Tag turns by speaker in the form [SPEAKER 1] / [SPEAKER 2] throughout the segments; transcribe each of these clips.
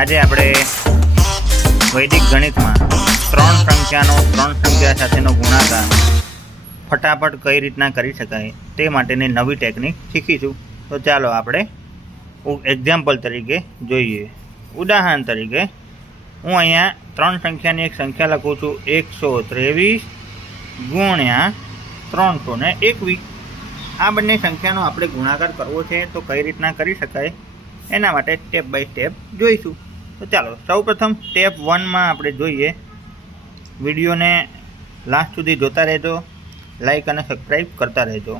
[SPEAKER 1] આજે આપણે વૈદિક ગણિતમાં ત્રણ સંખ્યાનો, ત્રણ સંખ્યા સાથેનો ગુણાકાર ફટાફટ કઈ રીતના કરી શકાય તે માટેની નવી ટેકનિક શીખીશું. તો ચાલો આપણે એક્ઝામ્પલ તરીકે જોઈએ. ઉદાહરણ તરીકે હું અહીંયા ત્રણ સંખ્યાની એક સંખ્યા લખું છું. એકસો ત્રેવીસ ગુણ્યા ત્રણસો ને એકવીસ. આ બંને સંખ્યાનો આપણે ગુણાકાર કરવો છે તો કઈ રીતના કરી શકાય? એના માટે સ્ટેપ બાય સ્ટેપ જોઈશું. તો ચાલો, સૌપ્રથમ સ્ટેપ વનમાં આપણે જોઈએ. વિડીયોને લાસ્ટ સુધી જોતા રહેજો લાઇક અને સબસ્ક્રાઈબ કરતા રહેજો.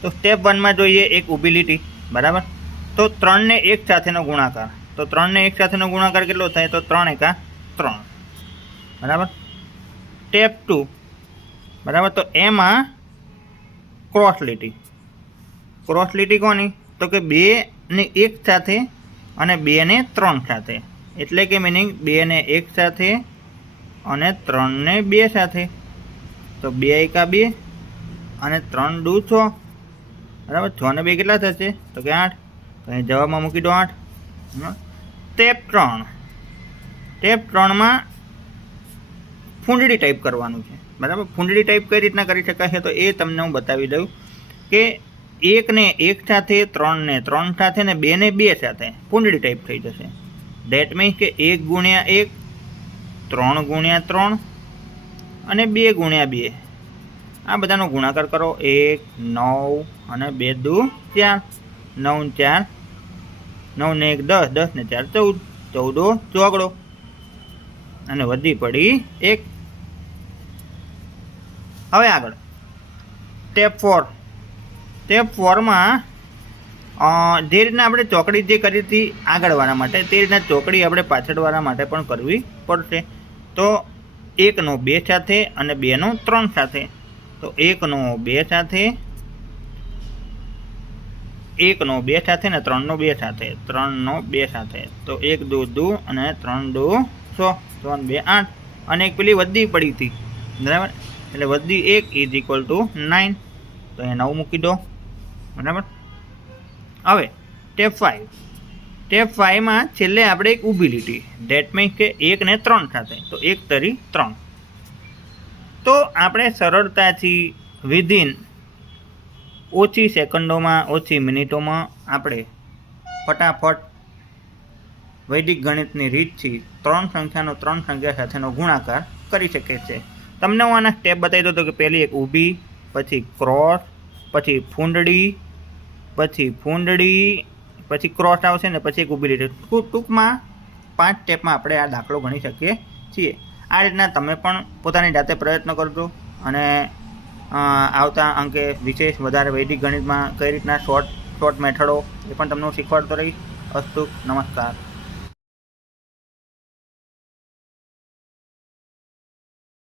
[SPEAKER 1] તો સ્ટેપ વનમાં જોઈએ એક ઊભી બરાબર? તો ત્રણને એક સાથેનો ગુણાકાર. તો ત્રણને એક સાથેનો ગુણાકાર કેટલો થાય? તો ત્રણ એકા ત્રણ. બરાબર? સ્ટેપ ટુ બરાબર? તો એમાં ક્રોસ લીટી ક્રોસ લીટી કોની? તો કે બે એક સાથે અને બેને ત્રણ સાથે. એટલે કે મિનિંગ બેને એક સાથે અને ત્રણને બે સાથે. તો બે એકા બે અને ત્રણ દુ છ. બરાબર? છ ને બે કેટલા થશે? તો કે આઠ. તો અહીં જવાબમાં મૂકી દો આઠ. ટેપ ત્રણ. ટેપ ત્રણમાં ફૂંડડી ટાઈપ કરવાનું છે. બરાબર? ફૂંડડી ટાઈપ કઈ રીતના કરી શકાય તો એ તમને હું બતાવી દઉં કે એકને એક સાથે ત્રણને ત્રણ સાથે ને બેને બે સાથે ફૂંડડી ટાઈપ થઈ જશે. ડેટ મીન્સ કે એક ગુણ્યા એક, ત્રણ ગુણ્યા ત્રણ અને બે ગુણ્યા બે. આ બધાનો ગુણાકાર કરો. એક, નવ અને બે દુ ચાર. નવ ચાર. નવ ને એક દસ દસ ને ચાર ચૌદ. ચૌદો ચોગડો. અને વધી પડી એક. હવે આગળ. સ્ટેપ ફોર સ્ટેપ ફોરમાં જે રીતના આપણે ચોકડી જે કરી હતી આગળવાળા માટે, તે રીતના ચોકડી આપણે પાછળવાળા માટે પણ કરવી પડશે. તો એકનો બે સાથે અને બેનો ત્રણ સાથે. તો એકનો બે સાથે, એકનો બે સાથે ને ત્રણનો બે સાથે. ત્રણનો બે સાથે. તો એક, દો, દુ અને ત્રણ, દો છો ત્રણ, બે, આઠ. અને એક પેલી વધી પડી હતી. બરાબર? એટલે વધી એક ઇઝ ઇક્વલ ટુ નાઇન તો એ નવ મૂકી દો. બરાબર? હવે સ્ટેપ ફાઇવ સ્ટેપ ફાઇવમાં છેલ્લે આપણે એક ઊભી લીટી. ડેટ મીન્સ કે એક ને ત્રણ સાથે. તો એક તરી ત્રણ. તો આપણે સરળતાથી વિધિન ઓછી સેકન્ડોમાં, ઓછી મિનિટોમાં આપણે ફટાફટ વૈદિક ગણિતની રીતથી ત્રણ સંખ્યાનો ત્રણ સંખ્યા સાથેનો ગુણાકાર કરી શકીએ છીએ. તમને હું આના સ્ટેપ બતાવી દઉં તો કે પહેલી એક ઊભી, પછી ક્રોસ પછી ફૂંડડી પછી ફૂંડડી પછી ક્રોસ આવશે ને પછી એક ઊભી લીટી ટૂંક- ટૂંકમાં પાંચ સ્ટેપમાં આપણે આ દાખલો ગણી શકીએ છીએ. આ રીતના તમે પણ પોતાની જાતે પ્રયત્ન કરજો અને આવતા અંકે વિશેષ વધારે વૈદિક ગણિતમાં કઈ રીતના શોર્ટ શોર્ટ મેથડો એ પણ તમને હું શીખવાડતો રહીશ. અસ્તુ, નમસ્કાર.